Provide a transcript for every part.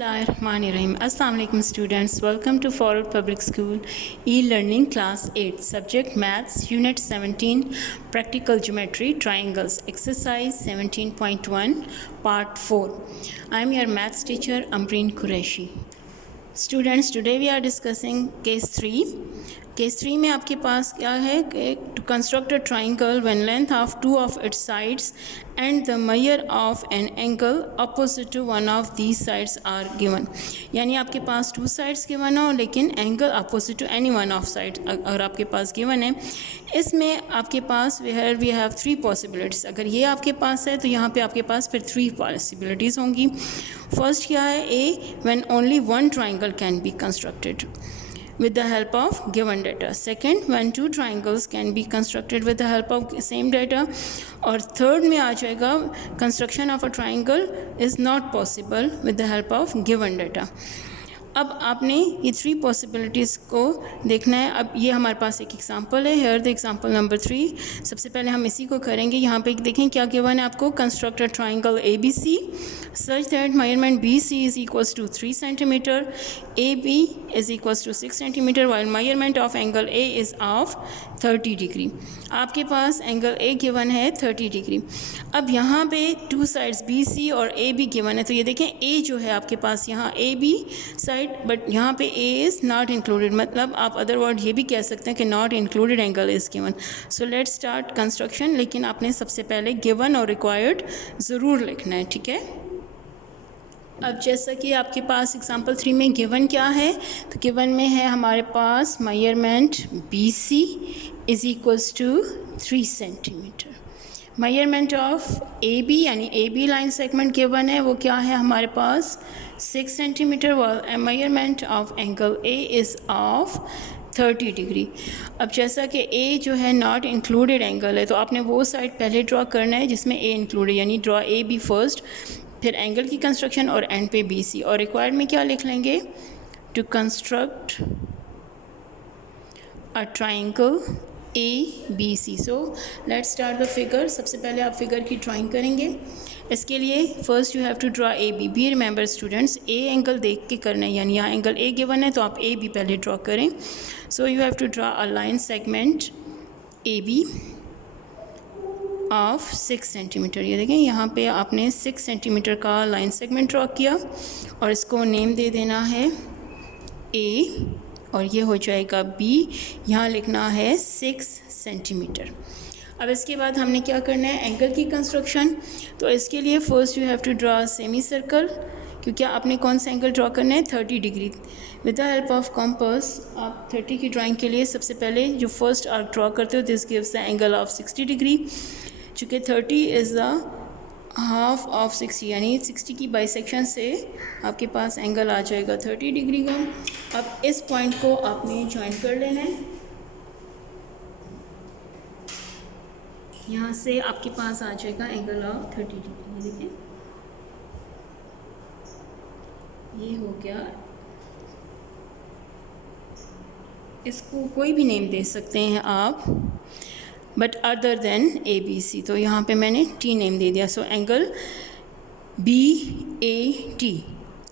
Bismillahirrahmanirrahim. Assalamu alaikum students. Welcome to Forward Public School e-learning class 8 subject maths unit 17 practical geometry triangles exercise 17.1 part 4. I am your maths teacher Amreen Qureshi. Students, today we are discussing case 3. Case 3 में आपके पास क्या है कि to construct a triangle when length of two of its sides and the measure of an angle opposite to one of these sides are given. यानी आपके पास two sides given हो लेकिन angle opposite to any one of side अगर आपके पास given है। इसमें आपके पास वी हैव थ्री पॉसिबिलिटीज़। अगर ये आपके पास है तो यहाँ पे आपके पास फिर थ्री पॉसिबिलिटीज़ होंगी। फर्स्ट क्या है, A when only one triangle can be constructed with the help of given data. Second, when two triangles can be constructed with the help of same data. और third में आ जाएगा construction of a triangle is not possible with the help of given data. अब आपने ये three possibilities को देखना है। अब ये हमारे पास एक एग्जांपल है, हेयर द एग्जांपल नंबर 3। सबसे पहले हम इसी को करेंगे। यहाँ पे देखें क्या गिवन है आपको, construct a triangle A B C such that measurement B C is equals to 3 centimetre, A B is equals to 6 centimetre while measurement of angle A is of 30 degree. आपके पास एंगल ए गिवन है 30 degree. अब यहाँ पे two sides B C और A be given है, तो ये देखें ए जो है आपके पास यहाँ ए बी साइड, बट यहाँ पे ए इज़ नॉट इंक्लूडेड, मतलब आप अदर वर्ड ये भी कह सकते हैं कि not included angle is given. So let's start construction, लेकिन आपने सबसे पहले गिवन और रिक्वायर्ड ज़रूर लिखना है, ठीक है। अब जैसा कि आपके पास एग्जांपल 3 में गिवन क्या है, तो गिवन में है हमारे पास measurement B C is equals to 3 centimetre. Measurement of A B यानी A B line segment given है, वो क्या है हमारे पास 6 centimetre. Measurement of angle A is of 30 degree. अब जैसा कि ए जो है नॉट इंक्लूडेड एंगल है, तो आपने वो साइड पहले ड्रॉ करना है जिसमें ए इंक्लूडेड, यानी ड्रॉ ए बी फर्स्ट, फिर एंगल की कंस्ट्रक्शन और एंड पे बी सी। और रिक्वायर्ड में क्या लिख लेंगे, to construct a triangle A B C. So let's start the figure. सबसे पहले आप फिगर की ड्राइंग करेंगे। इसके लिए first you have to draw A B. B remember students, A angle देख के करना है, यानी यहाँ एंगल ए गिवन है तो आप ए बी पहले ड्रॉ करें। So you have to draw a line segment A B of 6 centimetre. ये देखें यहाँ पे आपने 6 सेंटीमीटर का लाइन सेगमेंट ड्रॉ किया और इसको नेम दे देना है ए, और ये हो जाएगा बी। यहाँ लिखना है 6 सेंटीमीटर। अब इसके बाद हमने क्या करना है, एंगल की कंस्ट्रक्शन। तो इसके लिए first you have to draw semicircle, क्योंकि आपने कौन सा एंगल ड्रॉ करना है, 30 degree. With the help of compass आप 30 की ड्राइंग के लिए सबसे पहले जो फर्स्ट आर्क ड्रॉ करते हो, this gives the angle of 60 degree. चूँकि 30 इज़ द हाफ ऑफ 60, यानी 60 की बाइसेक्शन से आपके पास एंगल आ जाएगा 30 डिग्री का। अब इस पॉइंट को आपने ज्वाइन कर लेना है। यहाँ से आपके पास आ जाएगा एंगल ऑफ 30 डिग्री। ये देखिए ये हो गया। इसको कोई भी नेम दे सकते हैं आप, but other than A B C. तो यहाँ पे मैंने टी नेम दे दिया। So angle B A T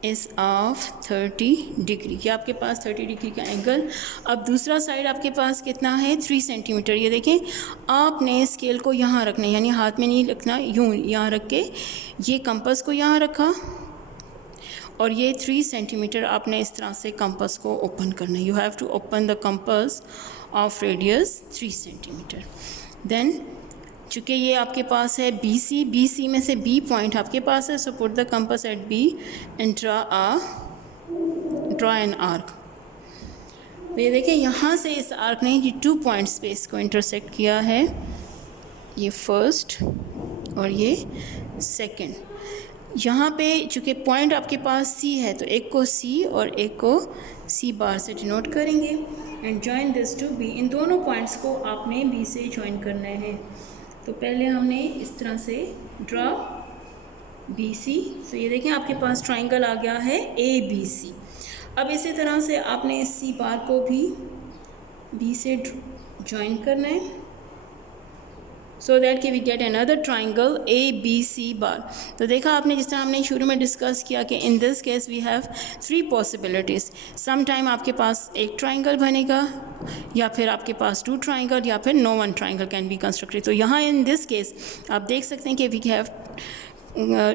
is of 30 degree. ये आपके पास 30 डिग्री का एंगल। अब दूसरा साइड आपके पास कितना है, 3 सेंटीमीटर। ये देखें आपने स्केल को यहाँ रखना है, यानी हाथ में नहीं रखना, यूँ यहाँ रख के ये कंपास को यहाँ रखा और ये 3 सेंटीमीटर आपने इस तरह से कंपास को ओपन करना है। You have to open the compass of radius 3 centimetre. Then चूँकि ये आपके पास है बी सी में से बी पॉइंट आपके पास है, so put the compass at B and draw an arc. तो ये देखिए यहाँ से इस आर्क ने ये 2 पॉइंट्स पे इसको इंटरसेक्ट किया है, ये फर्स्ट और ये सेकंड। यहाँ पे चूँकि पॉइंट आपके पास सी है, तो एक को सी और एक को सी बार से डिनोट करेंगे and join this to B. इन दोनों पॉइंट्स को आपने बी से जॉइन करना है। तो पहले हमने इस तरह से ड्रा बी सी। तो ये देखें आपके पास ट्राइंगल आ गया है ए बी सी। अब इसी तरह से आपने इस सी बार को भी बी से जॉइन करना है सो दैट कि we get another triangle ABC bar. तो देखा आपने, जिस तरह हमने शुरू में डिस्कस किया कि in this case we have 3 possibilities. Some time आपके पास एक ट्राइंगल बनेगा, या फिर आपके पास 2 ट्राइंगल, या फिर no one triangle can be constructed. तो यहाँ इन दिस केस आप देख सकते हैं कि we have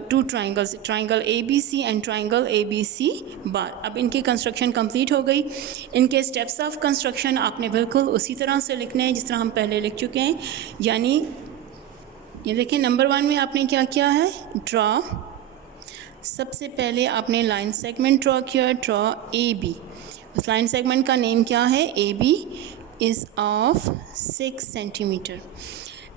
2 triangles, triangle ABC and triangle ABC bar. अब इनकी कंस्ट्रक्शन कंप्लीट हो गई। इनके स्टेप्स ऑफ कंस्ट्रक्शन आपने बिल्कुल उसी तरह से लिखने हैं जिस तरह हम पहले लिख चुके हैं। यानी ये देखिए, नंबर 1 में आपने क्या किया है, ड्रॉ। सबसे पहले आपने लाइन सेगमेंट ड्रॉ किया, ड्रॉ AB। उस लाइन सेगमेंट का नेम क्या है, AB इज़ ऑफ 6 सेंटीमीटर।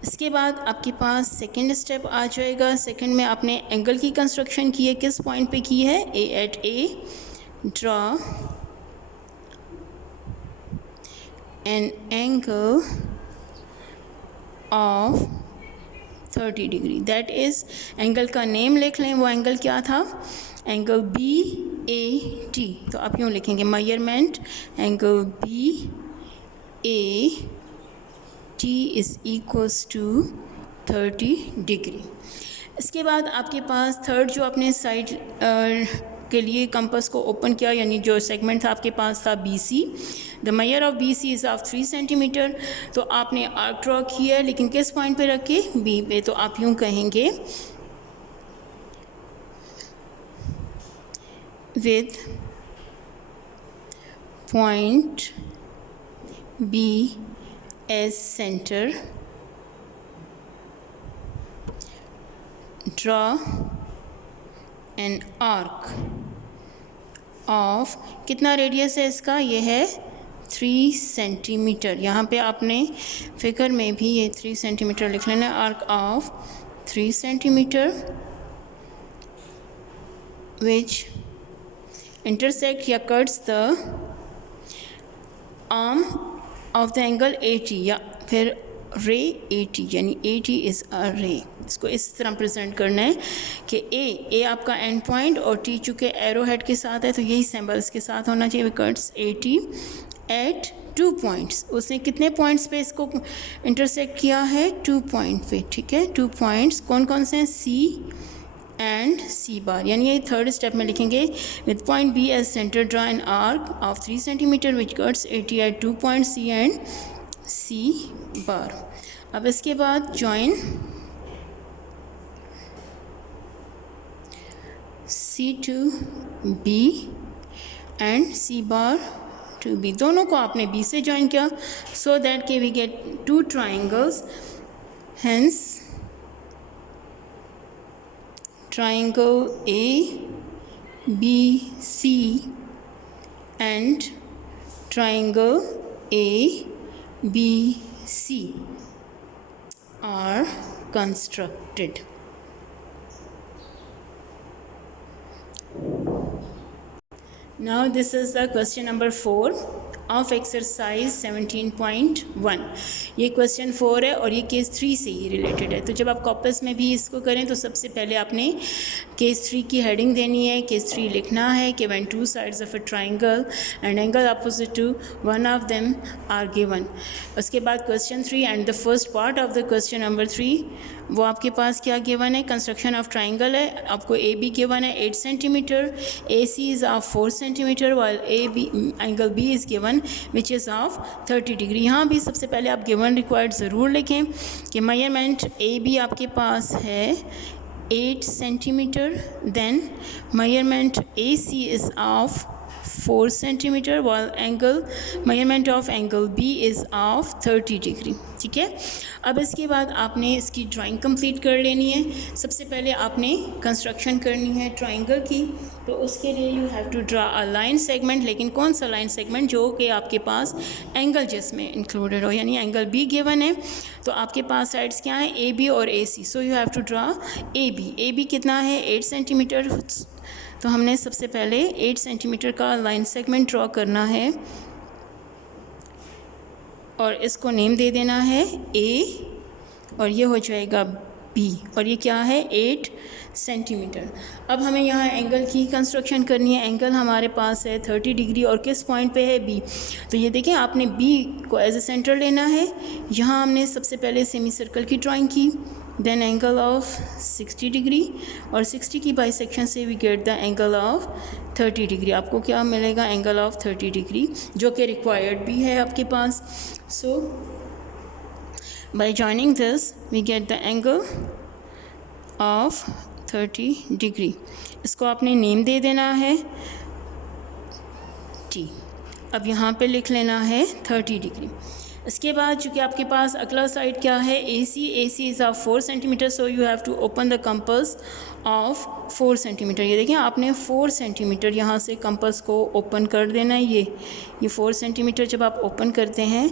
इसके बाद आपके पास सेकंड स्टेप आ जाएगा। सेकंड में आपने एंगल की कंस्ट्रक्शन की है, किस पॉइंट पे की है, at A. Draw an angle of 30 degree, that is, angle का नेम लिख लें। वो एंगल क्या था, एंगल BAT। तो आप यूँ लिखेंगे, measurement angle BAT is equals to 30 degree. इसके बाद आपके पास थर्ड जो अपने साइड के लिए कंपास को ओपन किया, यानी जो सेगमेंट था आपके पास था BC। The measure of BC is of 3 centimetre. तो आपने आर्क ड्रॉ किया, लेकिन किस पॉइंट पे रखे, B पे। तो आप यूँ कहेंगे, with point B as center, draw an arc of, कितना रेडियस है इसका, ये है 3 सेंटीमीटर। यहाँ पे आपने फिगर में भी ये 3 सेंटीमीटर लिख लेना, arc of 3 centimetre which intersect या cuts the arm of the angle AT, या फिर रे AT, यानी AT इज़ अ रे। इसको इस तरह प्रेजेंट करना है कि A आपका एंड पॉइंट, और T चूँकि एरो हेड के साथ है तो यही सिंबल्स के साथ होना चाहिए। Cuts AT at 2 points. उसने कितने पॉइंट्स पे इसको इंटरसेक्ट किया है, 2 पॉइंट पे, ठीक है। 2 पॉइंट्स कौन कौन से हैं, C एंड C बार। यानी ये थर्ड स्टेप में लिखेंगे, with point B as centre draw an arc of 3 centimetre which cuts AT at 2 point C and C bar. अब इसके बाद join C to B and C bar to B। दोनों को आपने B से join किया, सो दैट के we get 2 triangles. Hence triangle ABC and triangle ABC are constructed. Now this is the question number 4 of exercise 17.1। ये question 4 है और ये केस 3 से ही रिलेटेड है। तो जब आप कॉपस में भी इसको करें तो सबसे पहले आपने केस 3 की हेडिंग देनी है। केस 3 लिखना है कि when 2 sides of a triangle and angle opposite to one of them are given. उसके बाद question 3 and the first part of the question number 3, वो आपके पास क्या गिवन है, कंस्ट्रक्शन ऑफ ट्राइंगल है। आपको AB गिवन है 8 centimetre, AC is of 4 centimetre, while angle B is given which is of 30 degree. यहाँ भी सबसे पहले आप गिवन रिक्वायर्ड ज़रूर लिखें कि मेजरमेंट AB आपके पास है 8 centimetre, then measurement AC is of 4 centimetre, while measurement of angle B is of 30 degree. ठीक है। अब इसके बाद आपने इसकी ड्राइंग कंप्लीट कर लेनी है। सबसे पहले आपने कंस्ट्रक्शन करनी है ट्राइंगल की, तो उसके लिए you have to draw a line segment. लेकिन कौन सा लाइन सेगमेंट, जो कि आपके पास एंगल जिसमें इंक्लूडेड हो, यानी एंगल B गिवन है तो आपके पास साइड्स क्या हैं, AB और AC। So you have to draw AB। AB कितना है, 8 सेंटीमीटर। तो हमने सबसे पहले 8 सेंटीमीटर का लाइन सेगमेंट ड्रॉ करना है और इसको नेम दे देना है A, और ये हो जाएगा B। और ये क्या है, 8 सेंटीमीटर। अब हमें यहाँ एंगल की कंस्ट्रक्शन करनी है। एंगल हमारे पास है 30 डिग्री और किस पॉइंट पे है बी। तो ये देखें आपने बी को एज ए सेंटर लेना है। यहाँ हमने सबसे पहले सेमी सर्कल की ड्राइंग की, देन एंगल ऑफ 60 डिग्री और 60 की बाइसेक्शन से we get the angle of 30 degree. आपको क्या मिलेगा, एंगल ऑफ 30 डिग्री, जो कि रिक्वायर्ड भी है आपके पास। So by joining this we get the angle of 30 degree. इसको आपने नेम दे देना है टी। अब यहाँ पे लिख लेना है 30 डिग्री। इसके बाद चूँकि आपके पास अगला साइड क्या है, A C is of 4 centimetre, so you have to open the compass of 4 centimetre. ये देखिए आपने 4 सेंटीमीटर यहाँ से कंपस को ओपन कर देना है। ये 4 सेंटीमीटर जब आप ओपन करते हैं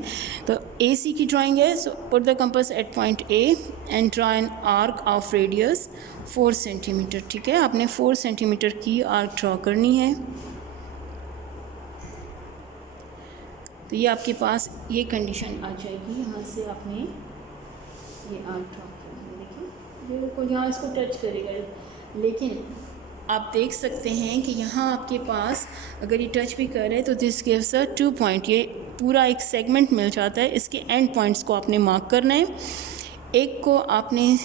तो ए सी की ड्राइंग है। So put the compass at point A and draw an arc of radius 4 centimetre. ठीक है, आपने 4 सेंटीमीटर की आर्क ड्रॉ करनी है। तो ये आपके पास ये कंडीशन आ जाएगी। यहाँ से आपने ये आर्क ड्रॉ करना, देखिए ये को यहाँ इसको टच करेगा, लेकिन आप देख सकते हैं कि यहाँ आपके पास अगर ये टच भी करे तो दिस गिव्स अ 2 पॉइंट। ये पूरा एक सेगमेंट मिल जाता है। इसके एंड पॉइंट्स को आपने मार्क करना है। एक को आपने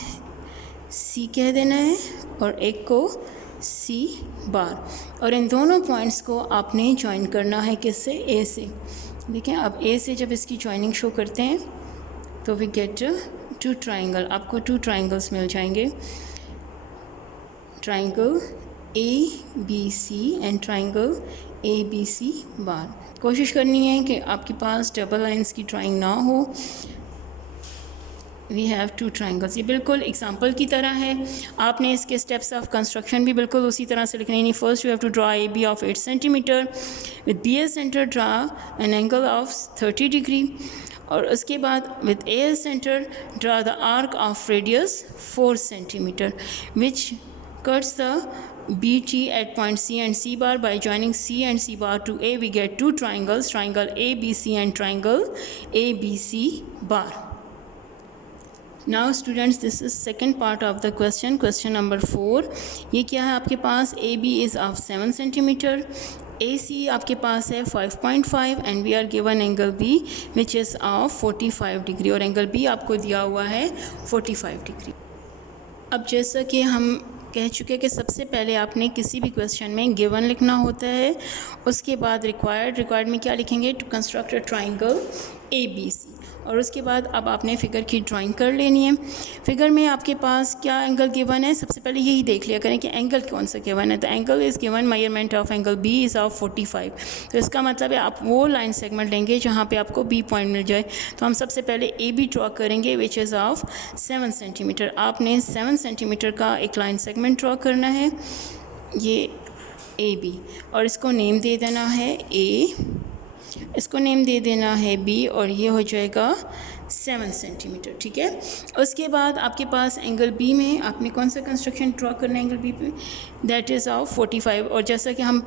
सी कह देना है और एक को सी बार, और इन दोनों पॉइंट्स को आपने ज्वाइन करना है किससे, ए से। देखें अब ए से जब इसकी ज्वाइनिंग शो करते हैं तो वी गेट 2 ट्राइंगल। आपको 2 ट्राइंगल्स मिल जाएंगे, triangle A B C and triangle A B C bar. कोशिश करनी है कि आपके पास डबल लाइंस की ड्राइंग ना हो। We have 2 triangles. ये बिल्कुल एग्जाम्पल की तरह है। आपने इसके स्टेप्स ऑफ कंस्ट्रक्शन भी बिल्कुल उसी तरह से लिखने नहीं। First you have to draw A B of 8 centimetre with B as centre draw an angle of 30 degree, और उसके बाद with A as centre draw the arc of radius 4 centimetre which cuts the BT at point C and C bar. By joining C and C bar to A we get 2 triangles, triangle ABC and triangle ABC bar. Now students, this is second part of the question, question number 4. ये क्या है आपके पास, AB is of 7 centimeter, AC आपके पास है 5.5 and we are given angle B which is of 45 degree, और angle B आपको दिया हुआ है 45 degree. अब जैसा कि हम कह चुके कि सबसे पहले आपने किसी भी क्वेश्चन में गिवन लिखना होता है, उसके बाद रिक्वायर्ड में क्या लिखेंगे, to construct a triangle A B C, और उसके बाद अब आपने फ़िगर की ड्राइंग कर लेनी है। फ़िगर में आपके पास क्या एंगल गिवन है, सबसे पहले यही देख लिया करें कि एंगल कौन सा गिवन है। तो angle is given, measurement of angle B is of 45। तो इसका मतलब है आप वो लाइन सेगमेंट लेंगे जहाँ पे आपको बी पॉइंट मिल जाए। तो हम सबसे पहले ए बी ड्रॉ करेंगे विच इज़ ऑफ 7 सेंटीमीटर। आपने 7 सेंटीमीटर का एक लाइन सेगमेंट ड्रॉ करना है, ये ए बी, और इसको नेम दे देना है ए, इसको नेम दे देना है बी, और ये हो जाएगा 7 सेंटीमीटर। ठीक है, उसके बाद आपके पास एंगल बी में आपने कौन सा कंस्ट्रक्शन ड्रॉ करना है एंगल बी पे, दैट इज़ ऑफ 45। और जैसा कि हम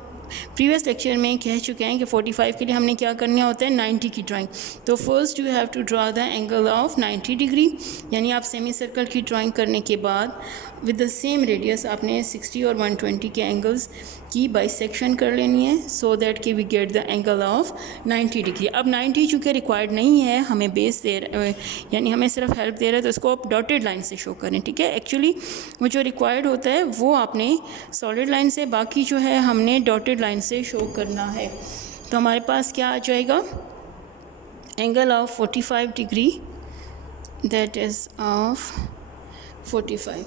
प्रीवियस लेक्चर में कह चुके हैं कि 45 के लिए हमने क्या करना होता है, 90 की ड्राइंग। तो first you have to draw the angle of 90 degree, यानी आप सेमी सर्कल की ड्राइंग करने के बाद विद द सेम रेडियस आपने 60 और 120 के एंगल्स की बाइसेक्शन कर लेनी है, सो दैट कि we get the angle of 90 degree. अब 90 चूँकि रिक्वायर्ड नहीं है, हमें बेस दे यानी हमें सिर्फ हेल्प दे रहा है, तो इसको आप डॉटेड लाइन से शो करें। ठीक है, एक्चुअली वो जो रिक्वायर्ड होता है वो आपने सॉलिड लाइन से, बाकी जो है हमने डॉटेड लाइन से शो करना है। तो हमारे पास क्या आ जाएगा, angle of 45 degree, that is of 45।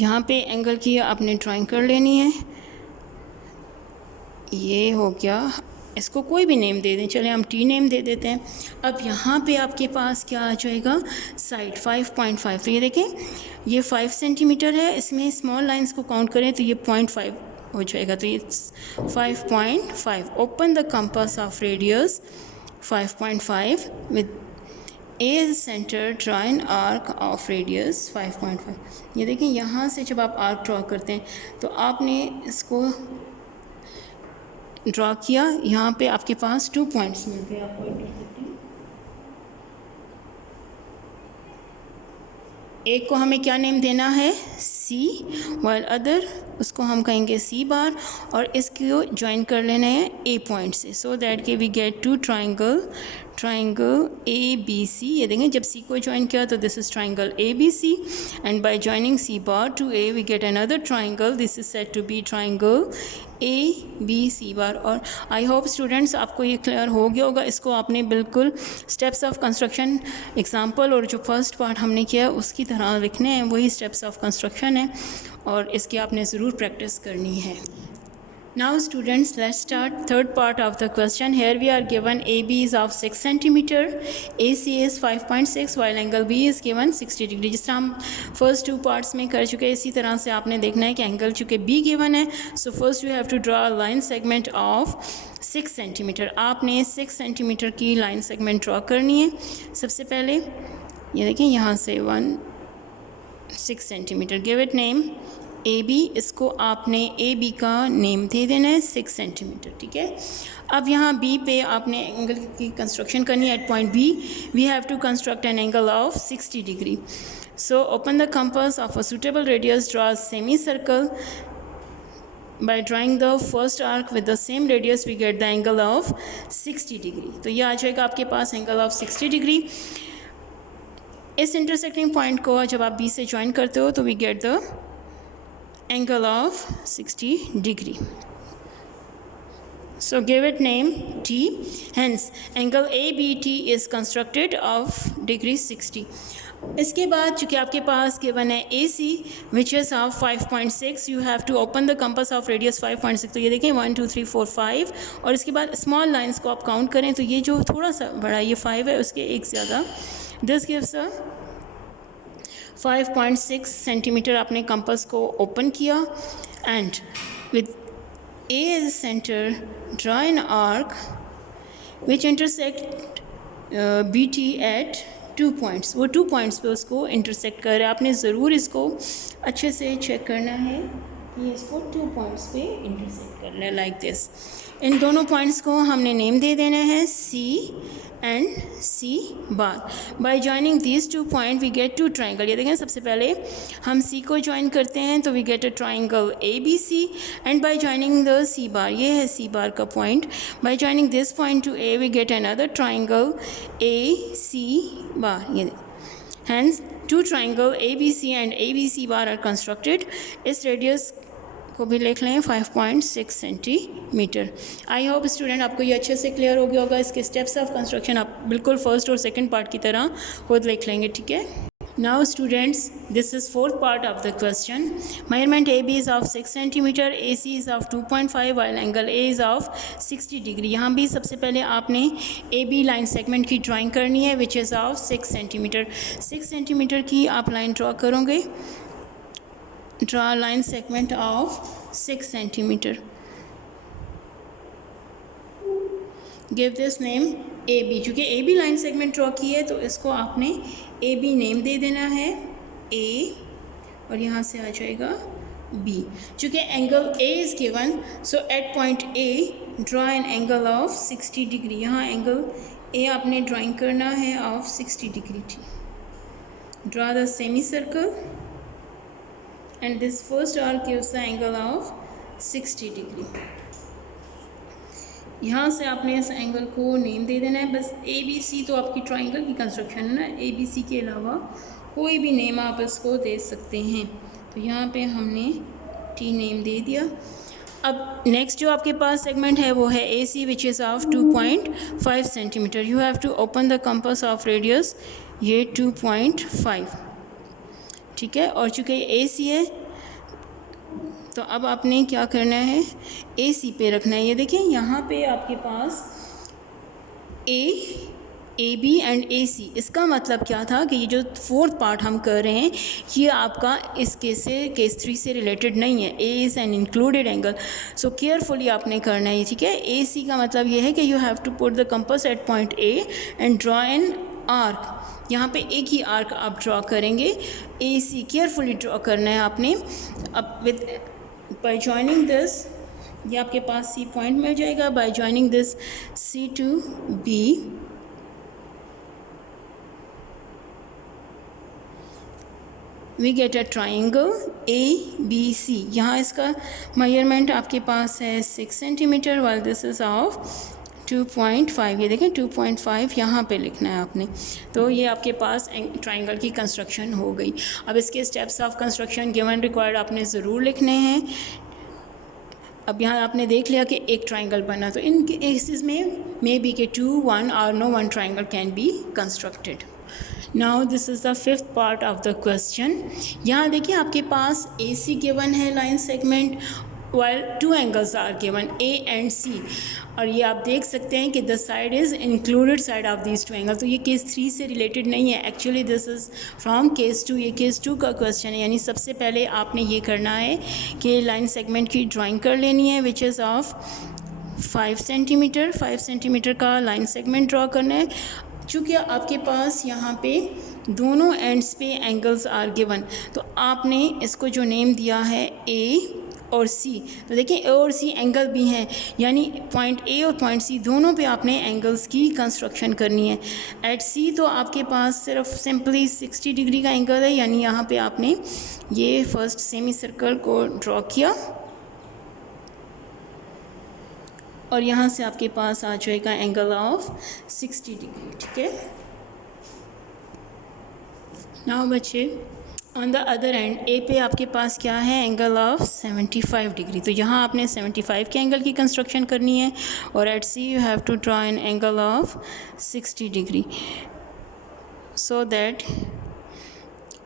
यहाँ पे एंगल की आपने ड्राइंग कर लेनी है, ये हो गया। इसको कोई भी नेम दे दें, चले हम टी नेम दे देते हैं। अब यहाँ पे आपके पास क्या आ जाएगा, साइड 5.5। तो ये देखें ये 5 सेंटीमीटर है, इसमें स्मॉल लाइंस को काउंट करें तो ये 0.5 हो जाएगा, तो ये 5.5। Open the compass of radius 5.5 with A centre draw an arc of radius 5.5। ये देखें यहाँ से जब आप आर्क ड्रॉ करते हैं तो आपने इसको ड्रॉ किया, यहाँ पे आपके पास 2 पॉइंट्स मिल गए, आप पॉइंट कर सकते हैं। एक को हमें क्या नेम देना है, सी, वाइल अदर उसको हम कहेंगे सी बार, और इसको ज्वाइन कर लेना है ए पॉइंट से, सो दैट के we get two triangle A B C. ये देखें जब सी को ज्वाइन किया तो this is triangle A B C, and by joining C bar to A we get another triangle, this is said to be triangle A B C bar. और I hope students आपको ये clear हो गया होगा। इसको आपने बिल्कुल steps of construction example और जो फर्स्ट पार्ट हमने किया उसकी तरह लिखने हैं, वही स्टेप्स ऑफ कंस्ट्रक्शन है, और इसकी आपने ज़रूर प्रैक्टिस करनी है। Now students, let's start third part of the question. Here we are given AB is of 6 centimeter, AC is 5.6, while angle B is given 60 degree. जिस तरह हम first two parts में कर चुके हैं, इसी तरह से आपने देखना है कि एंगल चूँकि B given है, so first you have to draw a line segment of 6 centimeter. आपने 6 centimeter की line segment draw करनी है। सबसे पहले ये देखें यहाँ से 6 centimeter, give it name A B, इसको आपने ए बी का नेम दे देना है 6 सेंटीमीटर, ठीक है। अब यहाँ बी पे आपने एंगल की कंस्ट्रक्शन करनी है। At point B we have to construct an angle of 60 degree. So open the compass of a suitable radius, draw semi circle, by drawing the first arc with the same radius we get the angle of 60 degree। तो ये आ जाएगा आपके पास angle of 60 degree. इस intersecting point को जब आप बी से ज्वाइन करते हो तो we get the angle of 60 degree. So give it name T. Hence angle ABT is constructed of degree 60. इसके बाद चूँकि आपके पास गिवन है AC which is of 5.6, you have to open the compass of radius 5.6। तो ये देखें 1 2 3 4 5, और इसके बाद स्मॉल लाइंस को आप काउंट करें तो ये जो थोड़ा सा बड़ा ये 5 है उसके एक ज़्यादा, दिस गिव्स अ 5.6 सेंटीमीटर। आपने कंपास को ओपन किया and with A as centre draw an arc which intersect B T at 2 points. वो 2 पॉइंट्स पे उसको इंटरसेक्ट कर रहे हैं। आपने ज़रूर इसको अच्छे से चेक करना है कि इसको 2 पॉइंट्स पे इंटरसेक्ट करना है, लाइक दिस। इन दोनों पॉइंट्स को हमने नेम दे देना है C and C bar. By joining these 2 point we get 2 triangle. ये देखें सबसे पहले हम सी को ज्वाइन करते हैं तो we get a triangle A B C, and by joining the C bar, ये है सी बार का point, by joining this point to A we get another triangle A C bar. ये hence 2 triangle A B C and A B C bar are constructed. इस radius को भी लिख लें 5.6 centimetre. I hope student आपको ये अच्छे से क्लियर हो गया होगा। इसके स्टेप्स ऑफ कंस्ट्रक्शन आप बिल्कुल फर्स्ट और सेकंड पार्ट की तरह खुद लिख लेंगे, ठीक है। Now students, this is fourth part of the question. Measurement A B is of 6 centimetre, A C is of 2.5, while angle A is of 60 degree. यहाँ भी सबसे पहले आपने ए बी लाइन सेगमेंट की ड्राइंग करनी है which is of 6 centimetre. 6 centimetre की आप लाइन ड्रॉ करोगे। Draw a line segment of 6 centimeter. Give this name AB। चूँकि AB लाइन सेगमेंट ड्रॉ की है तो इसको आपने AB नेम दे देना है A, और यहाँ से आ जाएगा B। चूँकि angle A is given, so at point A draw an angle of 60 degree। यहाँ एंगल A आपने ड्राइंग करना है of 60 degree। Draw the semicircle and this first arc gives the angle of 60 degree। यहाँ से आपने इस angle को name दे देना है। बस ए बी सी तो आपकी ट्राइंगल की कंस्ट्रक्शन है ना, ए बी सी के अलावा कोई भी नेम आप इसको दे सकते हैं। तो यहाँ पे हमने टी नेम दे दिया। अब नेक्स्ट जो आपके पास सेगमेंट है वो है A C which is of 2.5 centimetre. You have to open the compass of radius, ये 2.5, ठीक है। और चूँकि ए सी है तो अब आपने क्या करना है, ए सी पे रखना है। ये देखिए यहाँ पे आपके पास ए बी एंड ए सी। इसका मतलब क्या था कि ये जो फोर्थ पार्ट हम कर रहे हैं ये आपका इस केस से केस 3 से रिलेटेड नहीं है। A is an included angle, so carefully आपने करना है, ठीक है। ए सी का मतलब ये है कि you have to put the compass at point A and draw an arc. यहाँ पे एक ही आर्क आप ड्रॉ करेंगे। ए सी केयरफुली ड्रॉ करना है आपने। अब विद बाय ज्वाइनिंग दिस, ये आपके पास सी पॉइंट मिल जाएगा। By joining this C to B, we get a triangle ABC। यहाँ इसका मेजरमेंट आपके पास है 6 centimetre, while this is of 2.5। ये देखें 2.5 यहाँ पे लिखना है आपने। तो ये आपके पास ट्राइंगल की कंस्ट्रक्शन हो गई। अब इसके steps of construction given required आपने ज़रूर लिखने हैं। अब यहाँ आपने देख लिया कि एक ट्राइंगल बना, तो इन केसेस में मे बी के 2, 1 और no 1 triangle can be constructed. Now this is the fifth part of the question. यहाँ देखिए आपके पास AC गिवन है line segment, while 2 angles are given A and C, और ये आप देख सकते हैं कि the side is included side of these 2 angles। तो ये केस 3 से रिलेटेड नहीं है, actually this is from case 2। ये केस 2 का क्वेश्चन है, यानी सबसे पहले आपने ये करना है कि लाइन सेगमेंट की ड्राइंग कर लेनी है which is of 5 centimetre. 5 centimetre का लाइन सेगमेंट ड्रॉ करना है। चूँकि आपके पास यहाँ पे दोनों एंड्स पे एंगल्स आर गिवन, तो आपने इसको जो नेम दिया है A और C, तो देखिए A और C एंगल भी हैं, यानी पॉइंट A और पॉइंट C दोनों पे आपने एंगल्स की कंस्ट्रक्शन करनी है। एट C तो आपके पास सिर्फ सिंपली 60 डिग्री का एंगल है, यानी यहाँ पे आपने ये फर्स्ट सेमी सर्कल को ड्रॉ किया और यहाँ से आपके पास आ जाएगा एंगल ऑफ 60 डिग्री। ठीक है। नाउ बच्चे on the other and A पे आपके पास क्या है, एंगल ऑफ 75 डिग्री। तो यहाँ आपने 75 के एंगल की कंस्ट्रक्शन करनी है, और at C you have to draw an angle of 60 degree, so that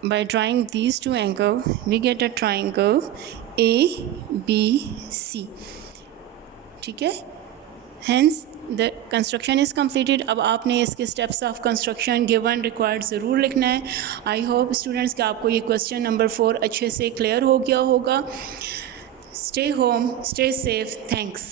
by drawing these 2 angles we get a triangle ABC। ठीक है। Hence the construction is completed। अब आपने इसके steps of construction given required ज़रूर लिखना है। I hope students कि आपको ये question नंबर 4 अच्छे से clear हो गया होगा। Stay home, stay safe, thanks।